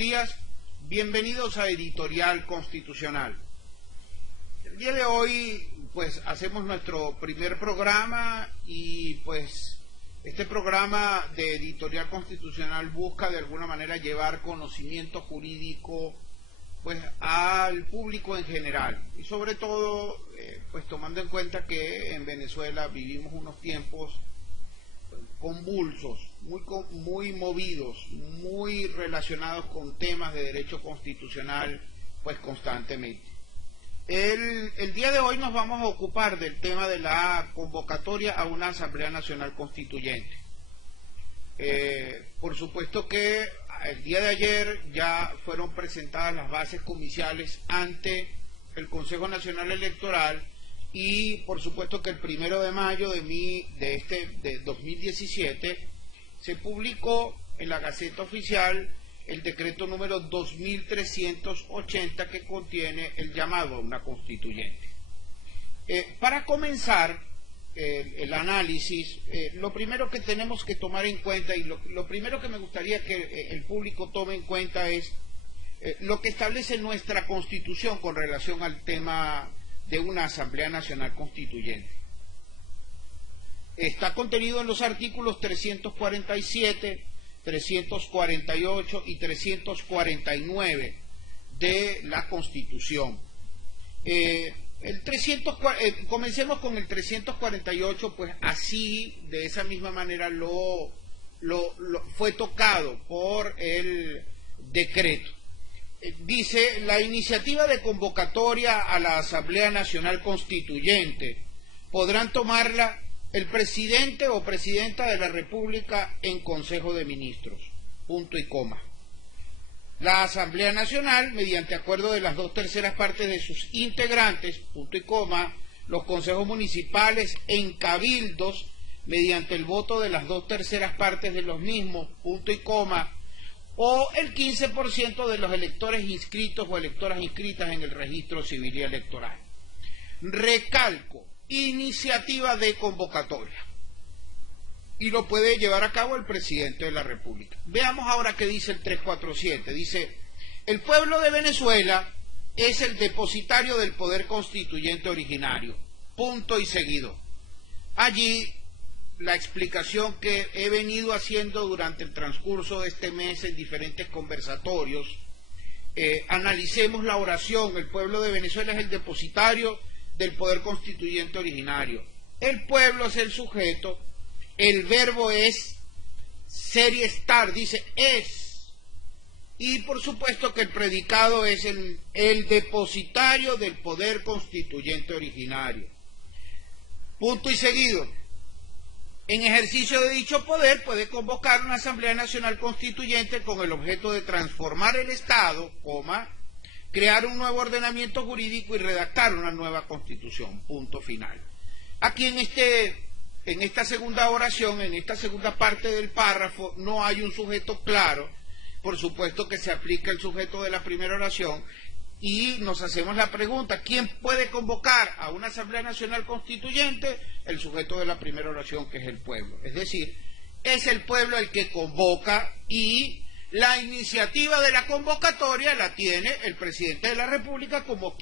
días, bienvenidos a Editorial Constitucional. El día de hoy, pues, hacemos nuestro primer programa y, pues, este programa de Editorial Constitucional busca de alguna manera llevar conocimiento jurídico, pues, al público en general y sobre todo, pues, tomando en cuenta que en Venezuela vivimos unos tiempos convulsos, muy movidos, muy relacionados con temas de derecho constitucional, pues constantemente. El día de hoy nos vamos a ocupar del tema de la convocatoria a una Asamblea Nacional Constituyente. Por supuesto que el día de ayer ya fueron presentadas las bases comiciales ante el Consejo Nacional Electoral y por supuesto que el 1 de mayo de 2017 se publicó en la Gaceta Oficial el decreto número 2380 que contiene el llamado a una constituyente. Para comenzar el análisis, lo primero que tenemos que tomar en cuenta y lo primero que me gustaría que el público tome en cuenta es lo que establece nuestra Constitución con relación al tema de una Asamblea Nacional Constituyente. Está contenido en los artículos 347, 348 y 349 de la Constitución. Comencemos con el 348, pues así, de esa misma manera, fue tocado por el decreto. Dice, la iniciativa de convocatoria a la Asamblea Nacional Constituyente podrán tomarla el presidente o presidenta de la República en Consejo de Ministros, punto y coma. La Asamblea Nacional, mediante acuerdo de las 2/3 partes de sus integrantes, punto y coma, los consejos municipales en cabildos, mediante el voto de las 2/3 partes de los mismos, punto y coma, o el 15% de los electores inscritos o electoras inscritas en el registro civil y electoral. Recalco, iniciativa de convocatoria. Y lo puede llevar a cabo el presidente de la República. Veamos ahora qué dice el 347. Dice, el pueblo de Venezuela es el depositario del poder constituyente originario. Punto y seguido. Allí, la explicación que he venido haciendo durante el transcurso de este mes en diferentes conversatorios, analicemos la oración, el pueblo de Venezuela es el depositario del poder constituyente originario. El pueblo es el sujeto, el verbo es ser y estar, dice es, y por supuesto que el predicado es el depositario del poder constituyente originario. Punto y seguido. En ejercicio de dicho poder puede convocar una Asamblea Nacional Constituyente con el objeto de transformar el Estado, crear un nuevo ordenamiento jurídico y redactar una nueva Constitución, punto final. Aquí en esta segunda oración, en esta segunda parte del párrafo, no hay un sujeto claro, por supuesto que se aplica el sujeto de la primera oración, y nos hacemos la pregunta, ¿quién puede convocar a una Asamblea Nacional Constituyente? El sujeto de la primera oración, que es el pueblo. Es decir, es el pueblo el que convoca y la iniciativa de la convocatoria la tiene el presidente de la República, como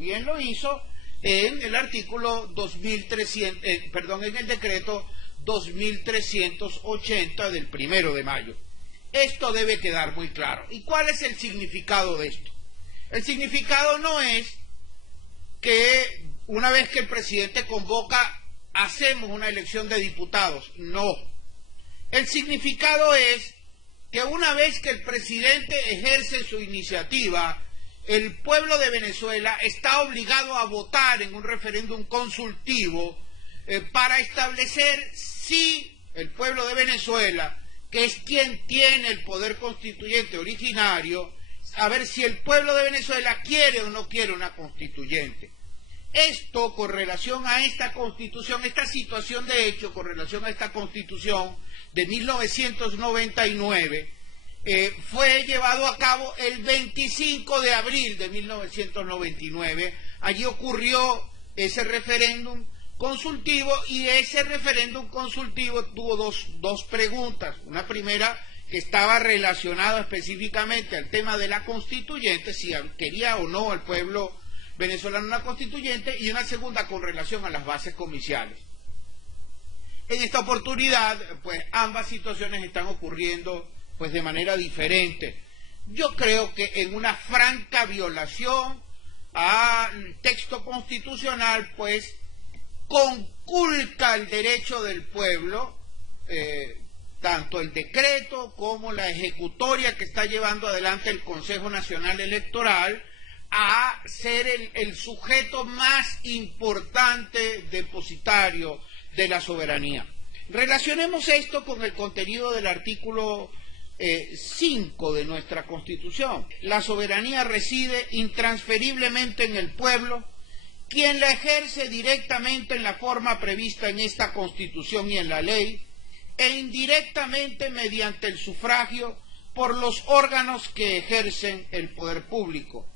bien lo hizo en el artículo en el decreto 2380 del 1 de mayo. Esto debe quedar muy claro. ¿Y cuál es el significado de esto? El significado no es que una vez que el presidente convoca, hacemos una elección de diputados. No. El significado es que una vez que el presidente ejerce su iniciativa, el pueblo de Venezuela está obligado a votar en un referéndum consultivo para establecer si el pueblo de Venezuela, que es quien tiene el poder constituyente originario, a ver si el pueblo de Venezuela quiere o no quiere una constituyente. Esto con relación a esta constitución, esta situación de hecho con relación a esta constitución de 1999, fue llevado a cabo el 25 de abril de 1999. Allí ocurrió ese referéndum consultivo y ese referéndum consultivo tuvo dos preguntas. Una primera que estaba relacionado específicamente al tema de la constituyente, si quería o no el pueblo venezolano una constituyente, y una segunda con relación a las bases comiciales. En esta oportunidad, pues ambas situaciones están ocurriendo pues de manera diferente. Yo creo que en una franca violación al texto constitucional, pues conculca el derecho del pueblo, tanto el decreto como la ejecutoria que está llevando adelante el Consejo Nacional Electoral, a ser el sujeto más importante depositario de la soberanía. Relacionemos esto con el contenido del artículo 5 de nuestra Constitución. La soberanía reside intransferiblemente en el pueblo, quien la ejerce directamente en la forma prevista en esta Constitución y en la ley, e indirectamente mediante el sufragio por los órganos que ejercen el poder público.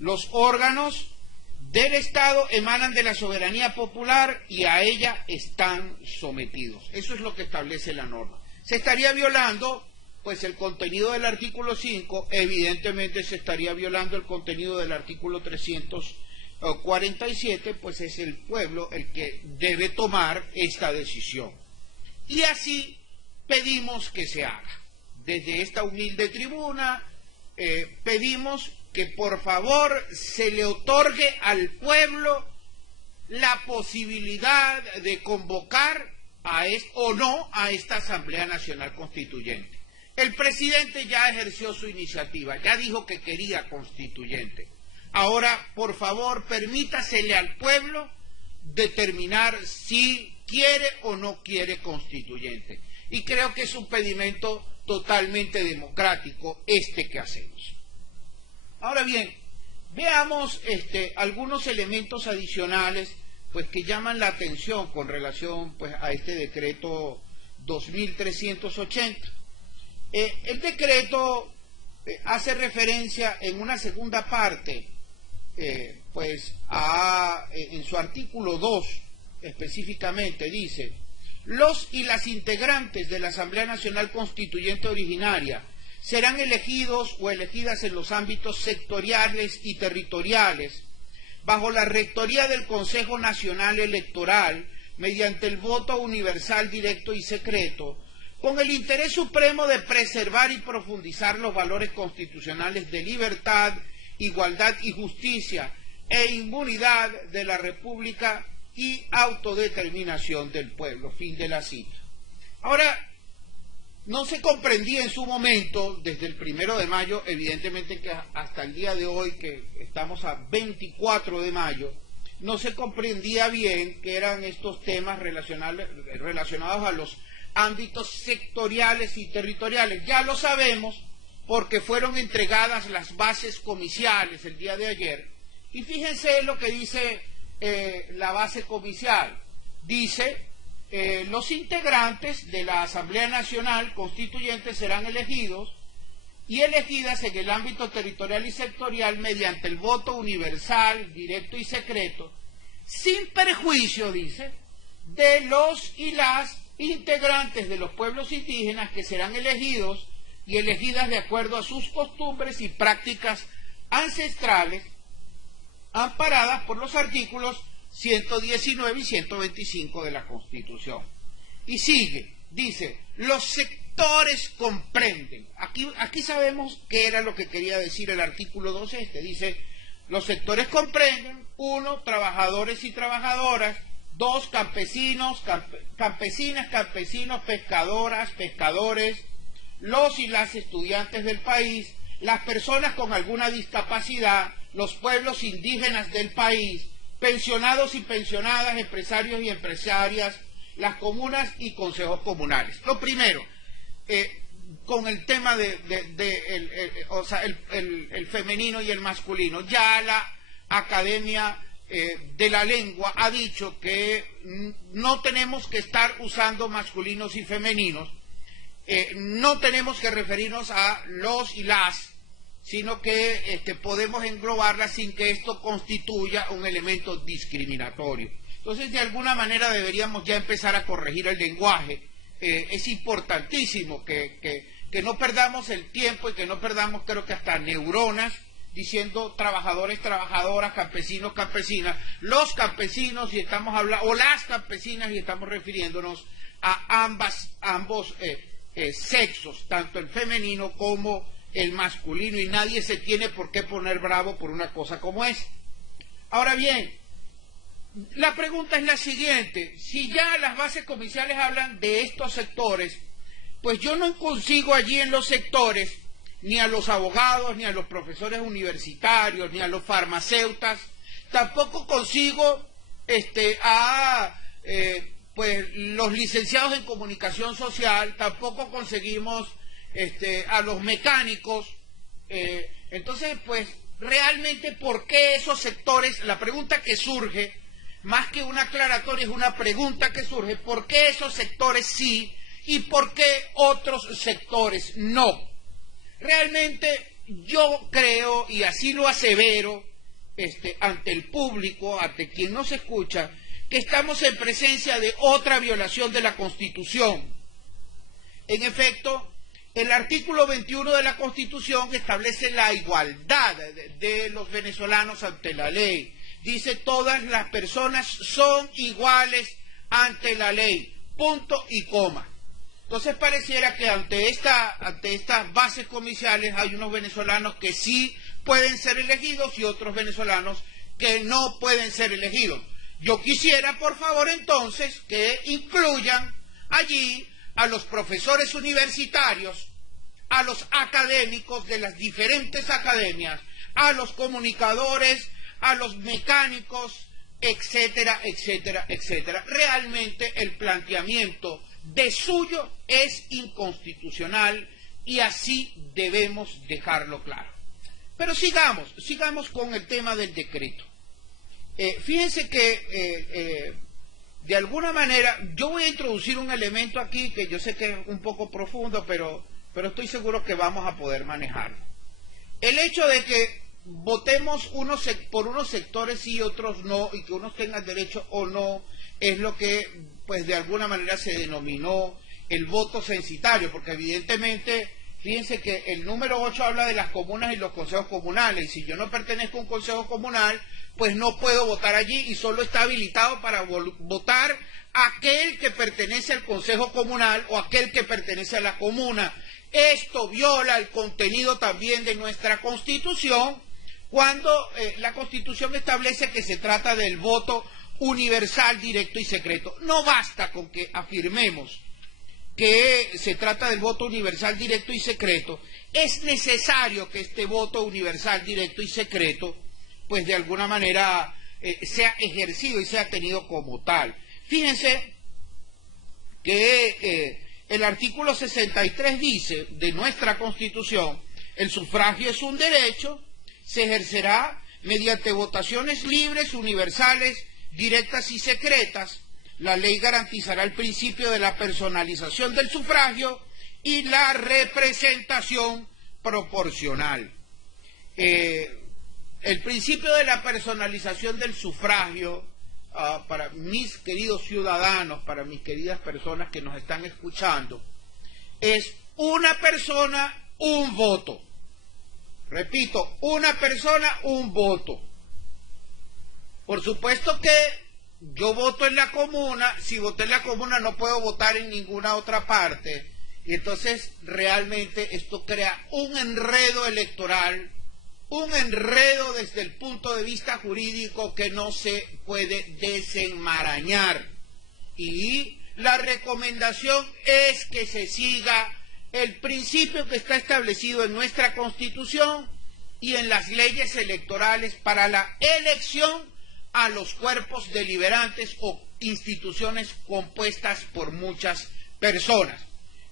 Los órganos del Estado emanan de la soberanía popular y a ella están sometidos. Eso es lo que establece la norma. Se estaría violando, pues, el contenido del artículo 5, evidentemente se estaría violando el contenido del artículo 347, pues es el pueblo el que debe tomar esta decisión. Y así pedimos que se haga. Desde esta humilde tribuna pedimos que por favor se le otorgue al pueblo la posibilidad de convocar o no a esta Asamblea Nacional Constituyente. El presidente ya ejerció su iniciativa, ya dijo que quería constituyente. Ahora, por favor, permítasele al pueblo determinar si quiere o no quiere constituyente. Y creo que es un pedimento totalmente democrático este que hacemos. Ahora bien, veamos algunos elementos adicionales pues que llaman la atención con relación pues a este decreto 2380. El decreto hace referencia en una segunda parte en su artículo 2 específicamente dice: los y las integrantes de la Asamblea Nacional Constituyente originaria serán elegidos o elegidas en los ámbitos sectoriales y territoriales bajo la rectoría del Consejo Nacional Electoral mediante el voto universal, directo y secreto, con el interés supremo de preservar y profundizar los valores constitucionales de libertad, igualdad y justicia e inmunidad de la República y autodeterminación del pueblo. Fin de la cita. Ahora, no se comprendía en su momento, desde el 1 de mayo, evidentemente que hasta el día de hoy, que estamos a 24 de mayo, no se comprendía bien qué eran estos temas relacionados a los ámbitos sectoriales y territoriales. Ya lo sabemos porque fueron entregadas las bases comiciales el día de ayer. Y fíjense lo que dice la base comicial. Dice: los integrantes de la Asamblea Nacional Constituyente serán elegidos y elegidas en el ámbito territorial y sectorial mediante el voto universal, directo y secreto, sin perjuicio, dice, de los y las integrantes de los pueblos indígenas, que serán elegidos y elegidas de acuerdo a sus costumbres y prácticas ancestrales, amparadas por los artículos 119 y 125 de la Constitución. Y sigue, dice: los sectores comprenden. Aquí sabemos qué era lo que quería decir el artículo 2 dice: los sectores comprenden: 1, trabajadores y trabajadoras; 2, campesinos, campesinas, campesinos, pescadoras, pescadores; los y las estudiantes del país; las personas con alguna discapacidad; los pueblos indígenas del país; pensionados y pensionadas, empresarios y empresarias; las comunas y consejos comunales. Lo primero, con el tema el femenino y el masculino, ya la Academia de la Lengua ha dicho que no tenemos que estar usando masculinos y femeninos, no tenemos que referirnos a los y las, sino que podemos englobarla sin que esto constituya un elemento discriminatorio. Entonces, de alguna manera deberíamos ya empezar a corregir el lenguaje. Es importantísimo que que no perdamos el tiempo y que no perdamos, creo que hasta neuronas, diciendo trabajadores, trabajadoras, campesinos, campesinas, los campesinos y estamos hablando, o las campesinas y estamos refiriéndonos a ambos sexos, tanto el femenino como el masculino, y nadie se tiene por qué poner bravo por una cosa como esa. Ahora bien, la pregunta es la siguiente: si ya las bases comerciales hablan de estos sectores, pues yo no consigo allí en los sectores ni a los abogados, ni a los profesores universitarios, ni a los farmacéutas, tampoco consigo pues los licenciados en comunicación social, tampoco conseguimos a los mecánicos. Entonces, pues, realmente, ¿por qué esos sectores? La pregunta que surge, más que una aclaratoria, es una pregunta que surge: ¿por qué esos sectores sí y por qué otros sectores no? Realmente yo creo, y así lo asevero ante el público, ante quien nos escucha, que estamos en presencia de otra violación de la Constitución. En efecto, el artículo 21 de la Constitución establece la igualdad de los venezolanos ante la ley. Dice: todas las personas son iguales ante la ley, punto y coma. Entonces pareciera que ante estas bases comerciales hay unos venezolanos que sí pueden ser elegidos y otros venezolanos que no pueden ser elegidos. Yo quisiera, por favor, entonces, que incluyan allí a los profesores universitarios, a los académicos de las diferentes academias, a los comunicadores, a los mecánicos, etcétera, etcétera, etcétera. Realmente el planteamiento de suyo es inconstitucional y así debemos dejarlo claro. Pero sigamos con el tema del decreto. Fíjense que de alguna manera yo voy a introducir un elemento aquí que yo sé que es un poco profundo, pero estoy seguro que vamos a poder manejarlo. El hecho de que votemos por unos sectores sí y otros no, y que unos tengan derecho o no, es lo que pues de alguna manera se denominó el voto censitario, porque evidentemente, fíjense que el número 8 habla de las comunas y los consejos comunales, y si yo no pertenezco a un consejo comunal, pues no puedo votar allí, y solo está habilitado para votar aquel que pertenece al consejo comunal o aquel que pertenece a la comuna. Esto viola el contenido también de nuestra Constitución, cuando la Constitución establece que se trata del voto universal, directo y secreto. No basta con que afirmemos que se trata del voto universal, directo y secreto. Es necesario que este voto universal, directo y secreto, pues de alguna manera sea ejercido y sea tenido como tal. Fíjense que el artículo 63 dice de nuestra Constitución: el sufragio es un derecho, se ejercerá mediante votaciones libres, universales, directas y secretas. La ley garantizará el principio de la personalización del sufragio y la representación proporcional. El principio de la personalización del sufragio, para mis queridos ciudadanos, para mis queridas personas que nos están escuchando, es una persona, un voto. Repito, una persona, un voto. Por supuesto que yo voto en la comuna, si voté en la comuna no puedo votar en ninguna otra parte, y entonces realmente esto crea un enredo electoral, un enredo desde el punto de vista jurídico que no se puede desenmarañar. Y la recomendación es que se siga el principio que está establecido en nuestra Constitución y en las leyes electorales para la elección a los cuerpos deliberantes o instituciones compuestas por muchas personas.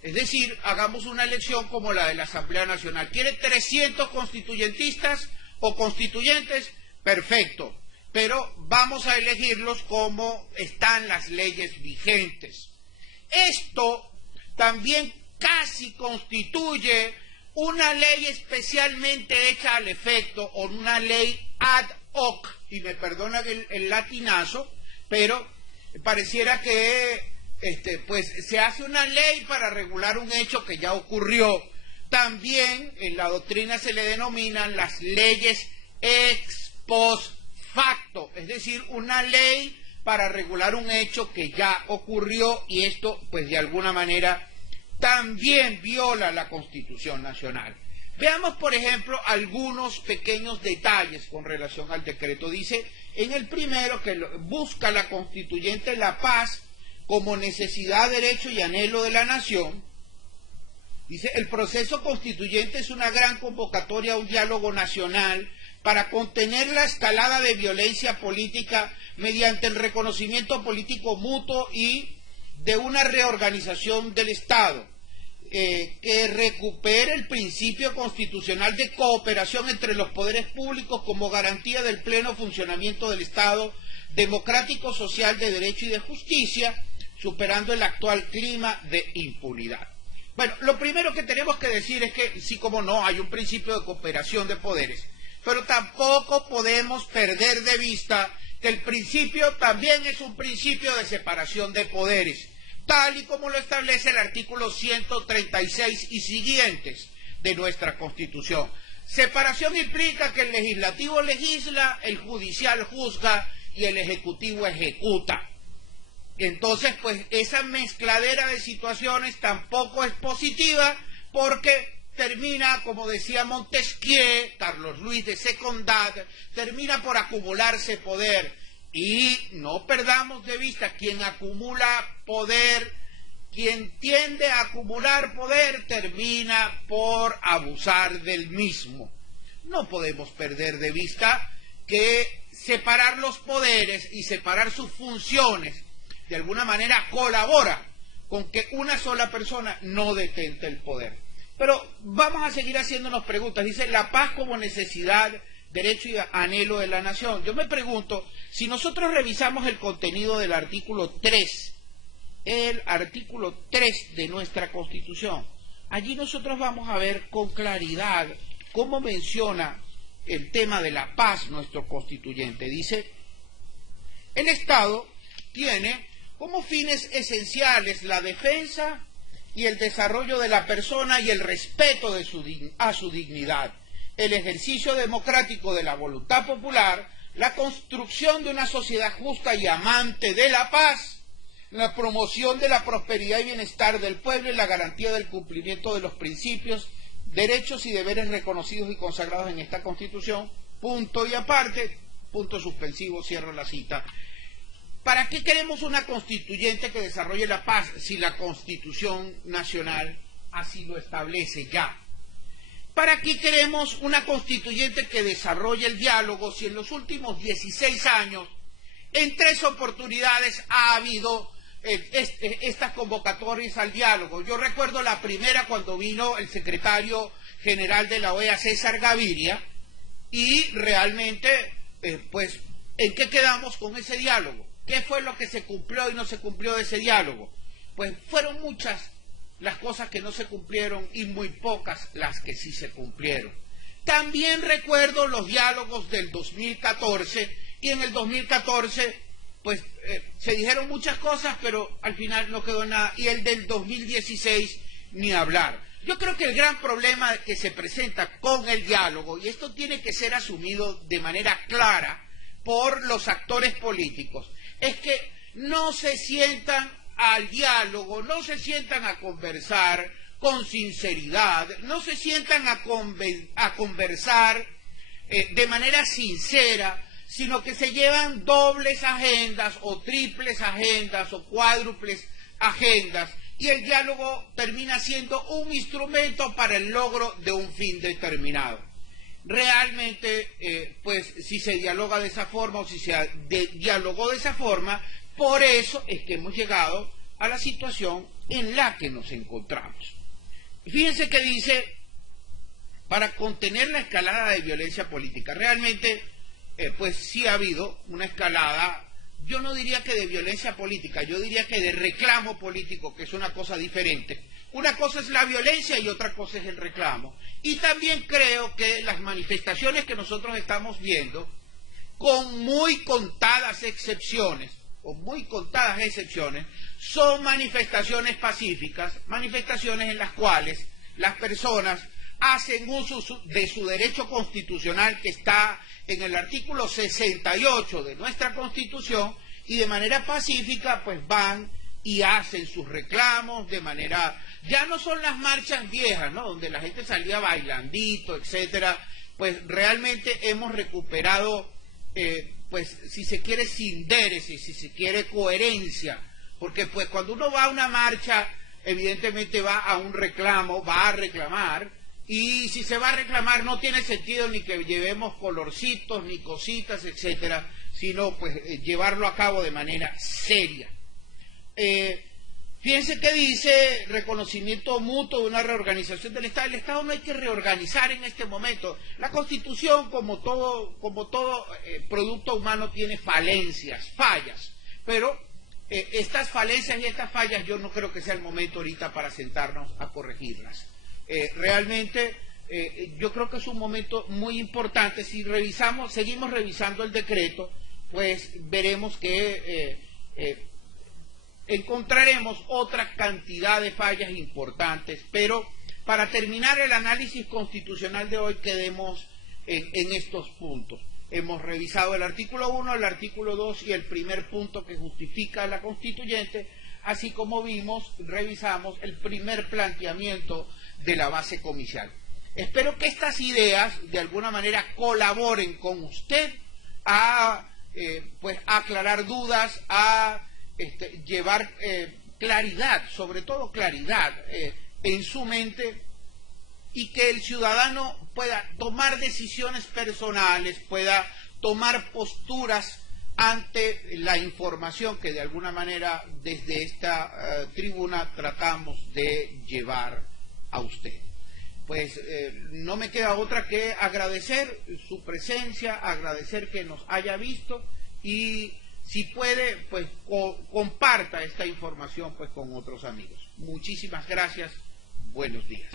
Es decir, hagamos una elección como la de la Asamblea Nacional. ¿Quiere 300 constituyentistas o constituyentes? Perfecto. Pero vamos a elegirlos como están las leyes vigentes. Esto también casi constituye una ley especialmente hecha al efecto, o una ley ad hoc, y me perdonan el latinazo, pero pareciera que pues se hace una ley para regular un hecho que ya ocurrió. También en la doctrina se le denominan las leyes ex post facto, es decir, una ley para regular un hecho que ya ocurrió, y esto pues de alguna manera también viola la Constitución Nacional. Veamos, por ejemplo, algunos pequeños detalles con relación al decreto. Dice en el primero que busca la constituyente la paz como necesidad, derecho y anhelo de la nación. Dice, el proceso constituyente es una gran convocatoria a un diálogo nacional para contener la escalada de violencia política mediante el reconocimiento político mutuo y de una reorganización del Estado, que recupere el principio constitucional de cooperación entre los poderes públicos como garantía del pleno funcionamiento del Estado democrático, social, de derecho y de justicia, superando el actual clima de impunidad. Bueno, lo primero que tenemos que decir es que, sí, como no, hay un principio de cooperación de poderes, pero tampoco podemos perder de vista que el principio también es un principio de separación de poderes, tal y como lo establece el artículo 136 y siguientes de nuestra Constitución. Separación implica que el legislativo legisla, el judicial juzga y el ejecutivo ejecuta. Entonces, pues esa mezcladera de situaciones tampoco es positiva, porque termina, como decía Montesquieu, Carlos Luis de Secondat, termina por acumularse poder. Y no perdamos de vista, quien acumula poder, quien tiende a acumular poder, termina por abusar del mismo. No podemos perder de vista que separar los poderes y separar sus funciones de alguna manera colabora con que una sola persona no detente el poder. Pero vamos a seguir haciéndonos preguntas. Dice, la paz como necesidad, derecho y anhelo de la nación. Yo me pregunto, si nosotros revisamos el contenido del artículo 3, el artículo 3 de nuestra Constitución, allí nosotros vamos a ver con claridad cómo menciona el tema de la paz nuestro constituyente. Dice, el Estado tiene como fines esenciales la defensa y el desarrollo de la persona y el respeto a su dignidad, el ejercicio democrático de la voluntad popular, la construcción de una sociedad justa y amante de la paz, la promoción de la prosperidad y bienestar del pueblo y la garantía del cumplimiento de los principios, derechos y deberes reconocidos y consagrados en esta Constitución, punto y aparte, punto suspensivo, cierro la cita. ¿Para qué queremos una constituyente que desarrolle la paz si la Constitución Nacional así lo establece ya? ¿Para qué queremos una constituyente que desarrolle el diálogo si en los últimos 16 años, en 3 oportunidades, ha habido estas convocatorias al diálogo? Yo recuerdo la primera cuando vino el secretario general de la OEA, César Gaviria, y realmente, pues, ¿en qué quedamos con ese diálogo? ¿Qué fue lo que se cumplió y no se cumplió de ese diálogo? Pues fueron muchas las cosas que no se cumplieron y muy pocas las que sí se cumplieron. También recuerdo los diálogos del 2014, y en el 2014 pues se dijeron muchas cosas, pero al final no quedó nada, y el del 2016 ni hablar. Yo creo que el gran problema que se presenta con el diálogo, y esto tiene que ser asumido de manera clara por los actores políticos, es que no se sientan al diálogo, no se sientan a conversar con sinceridad, no se sientan a conversar de manera sincera, sino que se llevan dobles agendas o triples agendas o cuádruples agendas, y el diálogo termina siendo un instrumento para el logro de un fin determinado. Realmente, pues si se dialoga de esa forma o si se dialogó de esa forma, por eso es que hemos llegado a la situación en la que nos encontramos. Fíjense que dice, para contener la escalada de violencia política, realmente, pues sí ha habido una escalada, yo no diría que de violencia política, yo diría que de reclamo político, que es una cosa diferente. Una cosa es la violencia y otra cosa es el reclamo. Y también creo que las manifestaciones que nosotros estamos viendo, con muy contadas excepciones, con muy contadas excepciones, son manifestaciones pacíficas, manifestaciones en las cuales las personas hacen uso de su derecho constitucional que está en el artículo 68 de nuestra Constitución, y de manera pacífica pues van y hacen sus reclamos de manera... Ya no son las marchas viejas, ¿no?, donde la gente salía bailandito, etcétera. Pues realmente hemos recuperado, pues si se quiere, sindéresis, si se quiere, coherencia, porque pues cuando uno va a una marcha, evidentemente va a un reclamo, va a reclamar, y si se va a reclamar no tiene sentido ni que llevemos colorcitos, ni cositas, etcétera, sino pues llevarlo a cabo de manera seria. Fíjense que dice reconocimiento mutuo de una reorganización del Estado. El Estado no hay que reorganizar en este momento. La Constitución, como todo producto humano, tiene falencias, fallas, pero estas falencias y estas fallas yo no creo que sea el momento ahorita para sentarnos a corregirlas. Realmente yo creo que es un momento muy importante. Si seguimos revisando el decreto, pues veremos que encontraremos otra cantidad de fallas importantes, pero para terminar el análisis constitucional de hoy quedemos en estos puntos. Hemos revisado el artículo 1, el artículo 2 y el primer punto que justifica la constituyente, así como revisamos el primer planteamiento de la base comicial. Espero que estas ideas de alguna manera colaboren con usted a pues aclarar dudas, a llevar claridad, sobre todo claridad en su mente, y que el ciudadano pueda tomar decisiones personales, pueda tomar posturas ante la información que de alguna manera desde esta tribuna tratamos de llevar a usted. Pues no me queda otra que agradecer su presencia, agradecer que nos haya visto, y si puede, pues comparta esta información pues con otros amigos. Muchísimas gracias, buenos días.